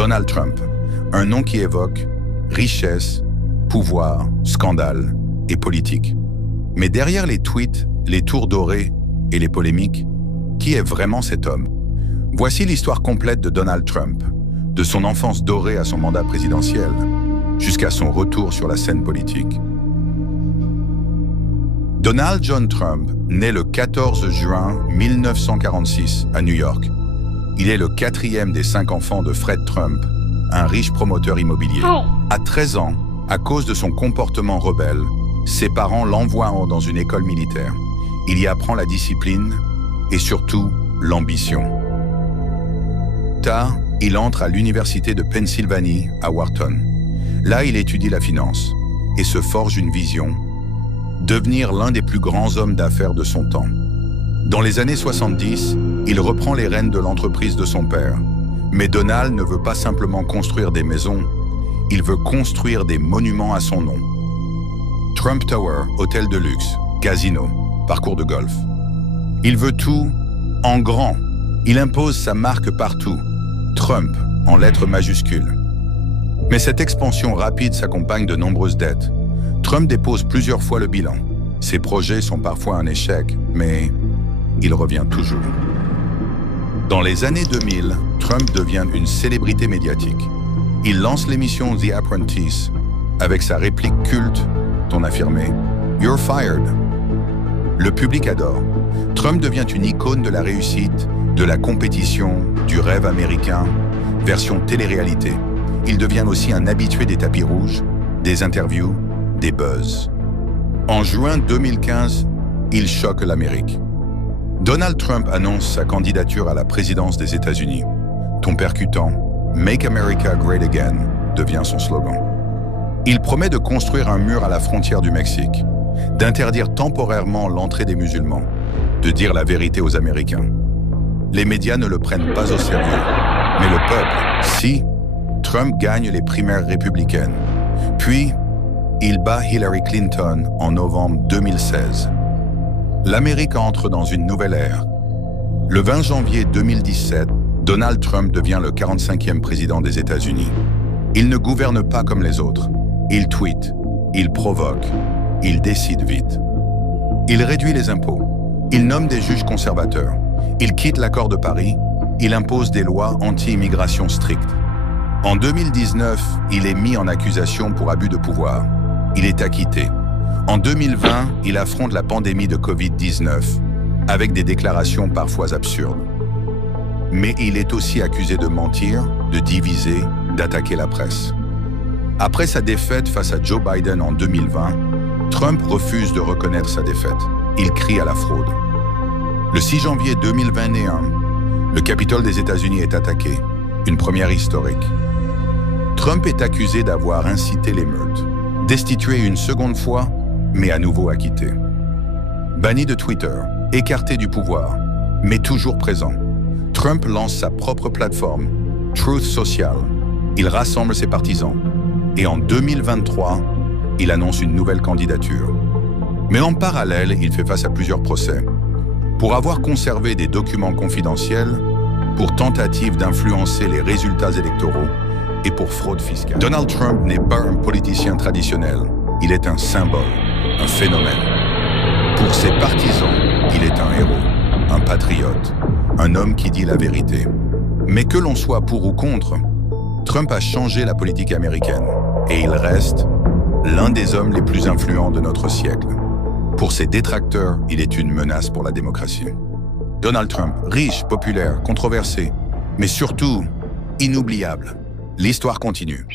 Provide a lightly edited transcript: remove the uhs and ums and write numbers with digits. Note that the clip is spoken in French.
Donald Trump, un nom qui évoque richesse, pouvoir, scandale et politique. Mais derrière les tweets, les tours dorées et les polémiques, qui est vraiment cet homme? Voici l'histoire complète de Donald Trump, de son enfance dorée à son mandat présidentiel, jusqu'à son retour sur la scène politique. Donald John Trump naît le 14 juin 1946 à New York. Il est le 4e des 5 enfants de Fred Trump, un riche promoteur immobilier. À 13 ans, à cause de son comportement rebelle, ses parents l'envoient dans une école militaire. Il y apprend la discipline et surtout l'ambition. Tard, il entre à l'université de Pennsylvanie à Wharton. Là, il étudie la finance et se forge une vision: devenir l'un des plus grands hommes d'affaires de son temps. Dans les années 70, il reprend les rênes de l'entreprise de son père. Mais Donald ne veut pas simplement construire des maisons, il veut construire des monuments à son nom. Trump Tower, hôtel de luxe, casino, parcours de golf. Il veut tout en grand. Il impose sa marque partout. Trump, en lettres majuscules. Mais cette expansion rapide s'accompagne de nombreuses dettes. Trump dépose plusieurs fois le bilan. Ses projets sont parfois un échec, mais il revient toujours. Dans les années 2000, Trump devient une célébrité médiatique. Il lance l'émission The Apprentice avec sa réplique culte, ton affirmé « You're fired ». Le public adore. Trump devient une icône de la réussite, de la compétition, du rêve américain, version télé-réalité. Il devient aussi un habitué des tapis rouges, des interviews, des buzz. En juin 2015, il choque l'Amérique. Donald Trump annonce sa candidature à la présidence des États-Unis. Ton percutant « Make America Great Again » devient son slogan. Il promet de construire un mur à la frontière du Mexique, d'interdire temporairement l'entrée des musulmans, de dire la vérité aux Américains. Les médias ne le prennent pas au sérieux, mais le peuple, si. Trump gagne les primaires républicaines. Puis, il bat Hillary Clinton en novembre 2016. L'Amérique entre dans une nouvelle ère. Le 20 janvier 2017, Donald Trump devient le 45e président des États-Unis. Il ne gouverne pas comme les autres. Il tweet, il provoque, il décide vite. Il réduit les impôts, il nomme des juges conservateurs, il quitte l'accord de Paris, il impose des lois anti-immigration strictes. En 2019, il est mis en accusation pour abus de pouvoir. Il est acquitté. En 2020, il affronte la pandémie de Covid-19 avec des déclarations parfois absurdes. Mais il est aussi accusé de mentir, de diviser, d'attaquer la presse. Après sa défaite face à Joe Biden en 2020, Trump refuse de reconnaître sa défaite. Il crie à la fraude. Le 6 janvier 2021, le Capitole des États-Unis est attaqué, une première historique. Trump est accusé d'avoir incité l'émeute, destitué une seconde fois, mais à nouveau acquitté. Banni de Twitter, écarté du pouvoir, mais toujours présent, Trump lance sa propre plateforme, Truth Social. Il rassemble ses partisans. Et en 2023, il annonce une nouvelle candidature. Mais en parallèle, il fait face à plusieurs procès. Pour avoir conservé des documents confidentiels, pour tentative d'influencer les résultats électoraux et pour fraude fiscale. Donald Trump n'est pas un politicien traditionnel. Il est un symbole, un phénomène. Pour ses partisans, il est un héros, un patriote, un homme qui dit la vérité. Mais que l'on soit pour ou contre, Trump a changé la politique américaine et il reste l'un des hommes les plus influents de notre siècle. Pour ses détracteurs, il est une menace pour la démocratie. Donald Trump, riche, populaire, controversé, mais surtout inoubliable. L'histoire continue.